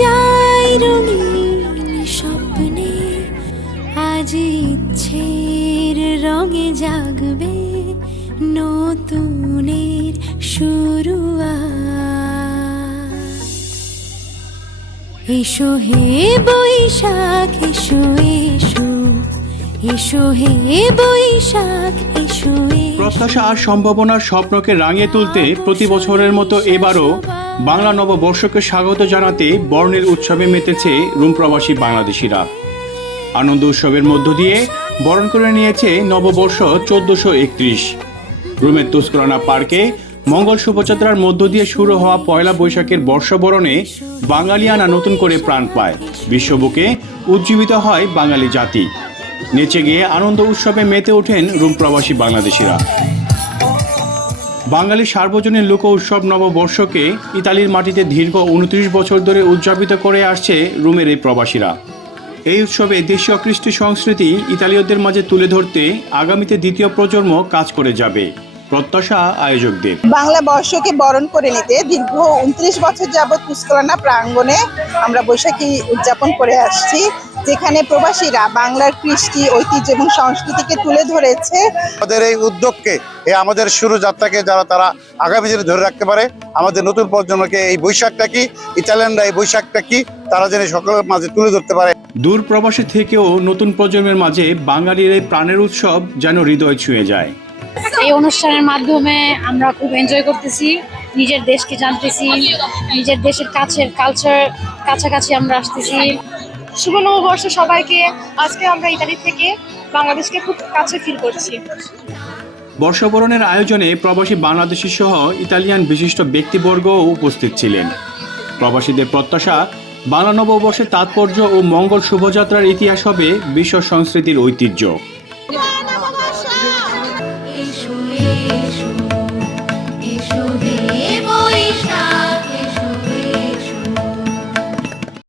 যায় রঙিন স্বপ্নে, আজ ইচ্ছের রঙে জাগবে নতুনের শুরুয়াত। এসো হে বৈশাখ, এসো এসো এসো হে বৈশাখ, এসো প্রত্যাশা আর সম্ভাবনার স্বপ্নকে রাঙিয়ে তুলতে প্রতি বছরের মতো এবারও বাংলা নববর্ষকে স্বাগত জানাতে বর্ণের উৎসবে মেতেছে রুম প্রবাসী বাংলাদেশিরা। আনন্দ উৎসবের মধ্য দিয়ে বরণ করে নিয়েছে নববর্ষ চোদ্দশো একত্রিশ। রুমের তুস্করানা পার্কে মঙ্গল শোভাযাত্রার মধ্য দিয়ে শুরু হওয়া পয়লা বৈশাখের বর্ষবরণে বাঙালিয়ানা নতুন করে প্রাণ পায়। বিশ্ববুকে উজ্জীবিত হয় বাঙালি জাতি। নেচে গিয়ে আনন্দ উৎসবে মেতে ওঠেন রুম প্রবাসী বাংলাদেশিরা। বাঙালি সার্বজনীন লোক উৎসব নববর্ষকে ইতালির মাটিতে দীর্ঘ উনত্রিশ বছর ধরে উদযাপিত করে আসছে রুমের এই প্রবাসীরা। এই উৎসবে দেশীয় কৃষ্টি সংস্কৃতি ইতালীয়দের মাঝে তুলে ধরতে আগামীতে দ্বিতীয় প্রজন্ম কাজ করে যাবে, প্রত্যাশা আয়োজকদের। বাংলা বর্ষকে বরণ করে নিতে দীর্ঘ উনত্রিশ বছর যাবৎ পুষ্করণা প্রাঙ্গণে আমরা বৈশাখী উদযাপন করে আসছি। যেখানে প্রবাসীরা বাংলার কৃষ্টি ঐতিহ্য এবং সংস্কৃতিকে তুলে ধরেছে। আমাদের এই উদ্যোগকে এই আমাদের শুরু যাত্রাকে যারা তারা আগামী দিনে ধরে রাখতে পারে আমাদের নতুন প্রজন্মকে এই বৈশাখটা কি ইতালিয়ানরা এই বৈশাখটা কি তারা যেন সকলের মাঝে তুলে ধরতে পারে। দূর প্রবাসী থেকেও নতুন প্রজন্মের মাঝে বাঙালির এই প্রাণের উৎসব যেন হৃদয় ছুঁয়ে যায়। এই অনুষ্ঠানের মাধ্যমে আমরা খুব এনজয় করতেছি নিজের দেশকে জানতেছি নিজের দেশের কাছের কালচার কাছাকাছি আমরা আসতেছি। শুভ নববর্ষ সবাইকে। আজকে আমরা ইতালি থেকে বাংলাদেশকে খুব কাছে ফিল করছি। বর্ষবরণের আয়োজনে প্রবাসী বাংলাদেশি সহ ইতালিয়ান বিশিষ্ট ব্যক্তিবর্গও উপস্থিত ছিলেন। প্রবাসীদের প্রত্যাশা, বাংলা নববর্ষের তাৎপর্য ও মঙ্গল শোভাযাত্রার ইতিহাস হবে বিশ্ব সংস্কৃতির ঐতিহ্য।